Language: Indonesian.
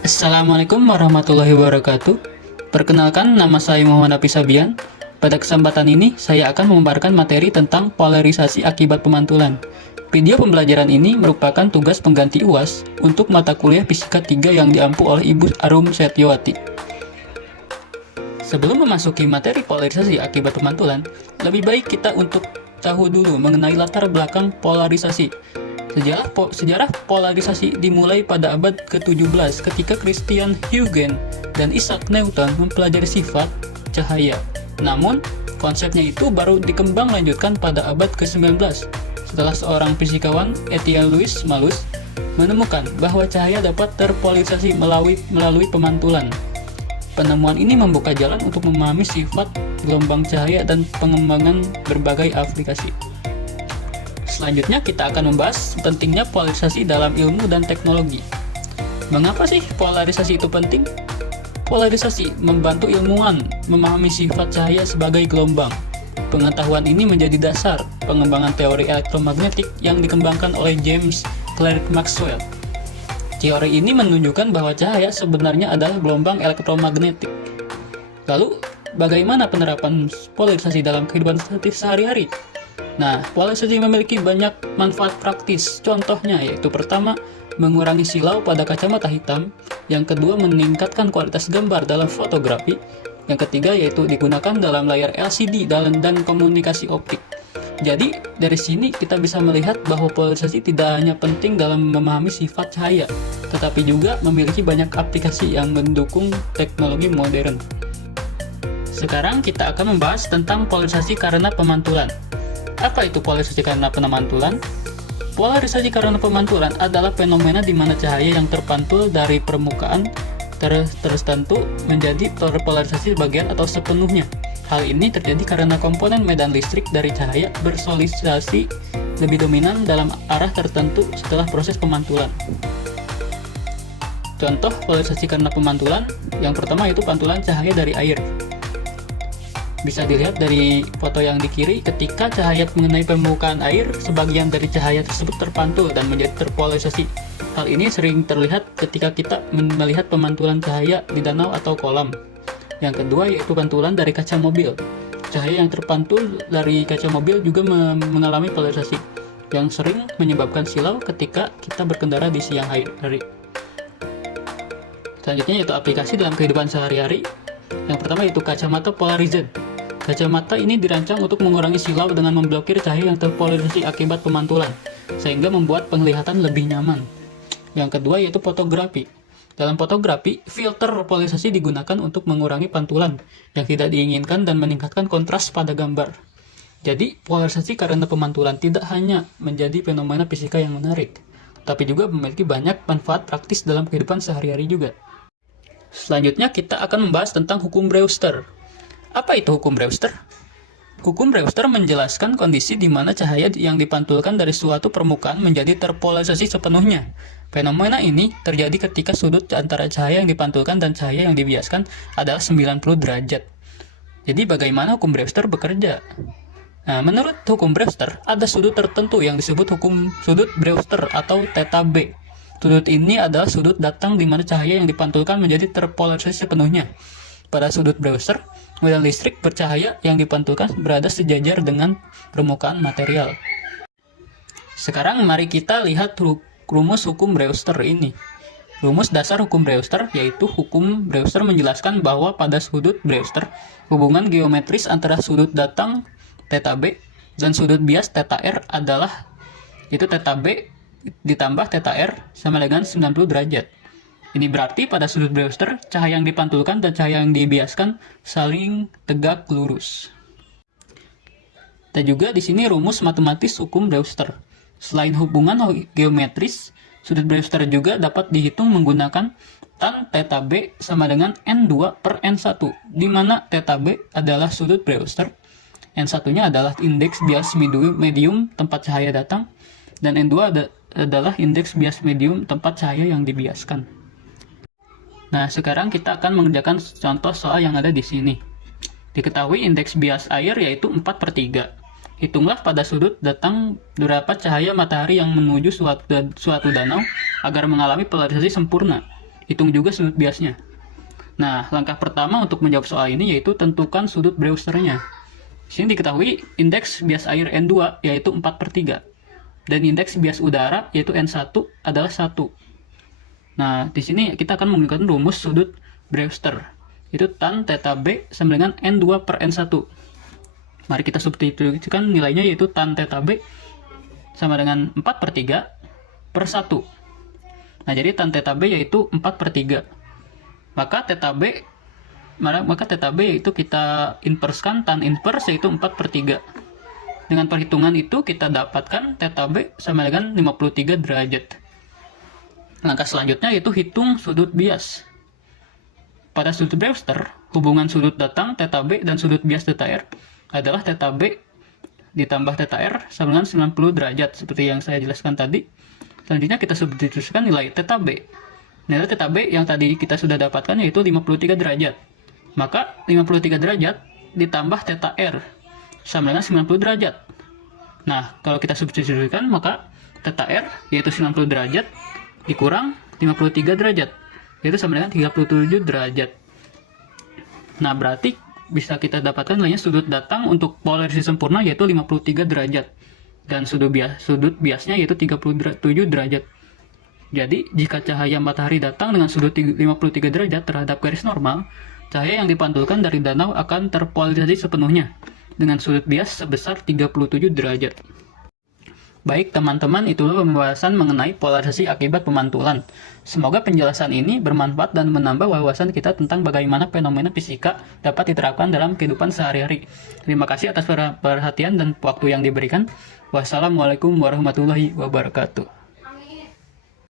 Assalamualaikum warahmatullahi wabarakatuh. Perkenalkan, nama saya Muhammad Hafiz Sabian. Pada kesempatan ini, saya akan memaparkan materi tentang polarisasi akibat pemantulan. Video pembelajaran ini merupakan tugas pengganti UAS untuk mata kuliah Fisika 3 yang diampu oleh Ibu Arum Setiawati. Sebelum memasuki materi polarisasi akibat pemantulan, lebih baik kita untuk tahu dulu mengenai latar belakang polarisasi. Sejarah polarisasi dimulai pada abad ke-17 ketika Christian Huygens dan Isaac Newton mempelajari sifat cahaya. Namun, konsepnya itu baru dikembang lanjutkan pada abad ke-19 setelah seorang fisikawan, Etienne Louis Malus, menemukan bahwa cahaya dapat terpolarisasi melalui pemantulan. Penemuan ini membuka jalan untuk memahami sifat gelombang cahaya dan pengembangan berbagai aplikasi. Selanjutnya kita akan membahas pentingnya polarisasi dalam ilmu dan teknologi. Mengapa sih polarisasi itu penting? Polarisasi membantu ilmuwan memahami sifat cahaya sebagai gelombang. Pengetahuan ini menjadi dasar pengembangan teori elektromagnetik yang dikembangkan oleh James Clerk Maxwell. Teori ini menunjukkan bahwa cahaya sebenarnya adalah gelombang elektromagnetik. Lalu, bagaimana penerapan polarisasi dalam kehidupan sehari-hari? Nah, polarisasi memiliki banyak manfaat praktis. Contohnya yaitu pertama, mengurangi silau pada kacamata hitam. Yang kedua, meningkatkan kualitas gambar dalam fotografi. Yang ketiga, yaitu digunakan dalam layar LCD dan komunikasi optik. Jadi, dari sini kita bisa melihat bahwa polarisasi tidak hanya penting dalam memahami sifat cahaya, tetapi juga memiliki banyak aplikasi yang mendukung teknologi modern. Sekarang kita akan membahas tentang polarisasi karena pemantulan. Apa itu polarisasi karena pemantulan? Polarisasi karena pemantulan adalah fenomena di mana cahaya yang terpantul dari permukaan tertentu menjadi terpolarisasi sebagian atau sepenuhnya. Hal ini terjadi karena komponen medan listrik dari cahaya bersolidifikasi lebih dominan dalam arah tertentu setelah proses pemantulan. Contoh polarisasi karena pemantulan, yang pertama yaitu pantulan cahaya dari air. Bisa dilihat dari foto yang di kiri, ketika cahaya mengenai permukaan air, sebagian dari cahaya tersebut terpantul dan menjadi terpolarisasi. Hal ini sering terlihat ketika kita melihat pemantulan cahaya di danau atau kolam. Yang kedua yaitu pantulan dari kaca mobil. Cahaya yang terpantul dari kaca mobil juga mengalami polarisasi, yang sering menyebabkan silau ketika kita berkendara di siang hari. Selanjutnya yaitu aplikasi dalam kehidupan sehari-hari. Yang pertama yaitu kacamata polarizer. Kacamata ini dirancang untuk mengurangi silau dengan memblokir cahaya yang terpolarisasi akibat pemantulan, sehingga membuat penglihatan lebih nyaman. Yang kedua yaitu fotografi. Dalam fotografi, filter polarisasi digunakan untuk mengurangi pantulan yang tidak diinginkan dan meningkatkan kontras pada gambar. Jadi, polarisasi karena pemantulan tidak hanya menjadi fenomena fisika yang menarik, tapi juga memiliki banyak manfaat praktis dalam kehidupan sehari-hari juga. Selanjutnya kita akan membahas tentang hukum Brewster. Apa itu hukum Brewster? Hukum Brewster menjelaskan kondisi di mana cahaya yang dipantulkan dari suatu permukaan menjadi terpolarisasi sepenuhnya. Fenomena ini terjadi ketika sudut antara cahaya yang dipantulkan dan cahaya yang dibiaskan adalah 90 derajat. Jadi bagaimana hukum Brewster bekerja? Nah, menurut hukum Brewster, ada sudut tertentu yang disebut hukum sudut Brewster atau theta B. Sudut ini adalah sudut datang di mana cahaya yang dipantulkan menjadi terpolarisasi sepenuhnya. Pada sudut Brewster, medan listrik bercahaya yang dipantulkan berada sejajar dengan permukaan material. Sekarang mari kita lihat rumus hukum Brewster ini. Rumus dasar hukum Brewster yaitu hukum Brewster menjelaskan bahwa pada sudut Brewster, hubungan geometris antara sudut datang theta B dan sudut bias theta R adalah itu theta B ditambah theta R sama dengan 90 derajat. Ini berarti pada sudut Brewster, cahaya yang dipantulkan dan cahaya yang dibiaskan saling tegak lurus. Dan juga di sini rumus matematis hukum Brewster. Selain hubungan geometris, sudut Brewster juga dapat dihitung menggunakan tan theta B sama dengan N2 per N1, di mana theta B adalah sudut Brewster, N1-nya adalah indeks bias medium tempat cahaya datang, dan N2 adalah indeks bias medium tempat cahaya yang dibiaskan. Nah, sekarang kita akan mengerjakan contoh soal yang ada di sini. Diketahui indeks bias air yaitu 4/3. Hitunglah pada sudut datang berapa cahaya matahari yang menuju suatu danau agar mengalami polarisasi sempurna. hitung juga sudut biasnya. Nah, langkah pertama untuk menjawab soal ini yaitu tentukan sudut Brewsternya. Di sini diketahui indeks bias air N2 yaitu 4/3. Dan indeks bias udara yaitu N1 adalah 1. Nah, di sini kita akan menggunakan rumus sudut Brewster. Itu tan theta B sama dengan N2 per N1. Mari kita substitusikan nilainya yaitu tan theta B sama dengan 4/3 per 1. Nah, jadi tan theta B yaitu 4/3. Maka theta B yaitu kita inverskan tan inverse yaitu 4/3. Dengan perhitungan itu kita dapatkan theta B sama dengan 53 derajat. Langkah selanjutnya yaitu hitung sudut bias. Pada sudut Brewster, hubungan sudut datang theta B dan sudut bias theta R adalah theta B ditambah theta R sama dengan 90 derajat seperti yang saya jelaskan tadi. Selanjutnya kita substitusikan nilai theta B. Nilai theta B yang tadi kita sudah dapatkan yaitu 53 derajat. Maka 53 derajat ditambah theta R sama dengan 90 derajat. Nah, kalau kita substitusikan maka theta R yaitu 90 derajat dikurang 53 derajat yaitu sama dengan 37 derajat. Nah, berarti bisa kita dapatkan nilainya sudut datang untuk polarisasi sempurna yaitu 53 derajat. Dan sudut biasnya yaitu 37 derajat. Jadi, jika cahaya matahari datang dengan sudut 53 derajat terhadap garis normal, cahaya yang dipantulkan dari danau akan terpolarisasi sepenuhnya dengan sudut bias sebesar 37 derajat. Baik teman-teman, itulah pembahasan mengenai polarisasi akibat pemantulan. Semoga penjelasan ini bermanfaat dan menambah wawasan kita tentang bagaimana fenomena fisika dapat diterapkan dalam kehidupan sehari-hari. Terima kasih atas perhatian dan waktu yang diberikan. Wassalamualaikum warahmatullahi wabarakatuh.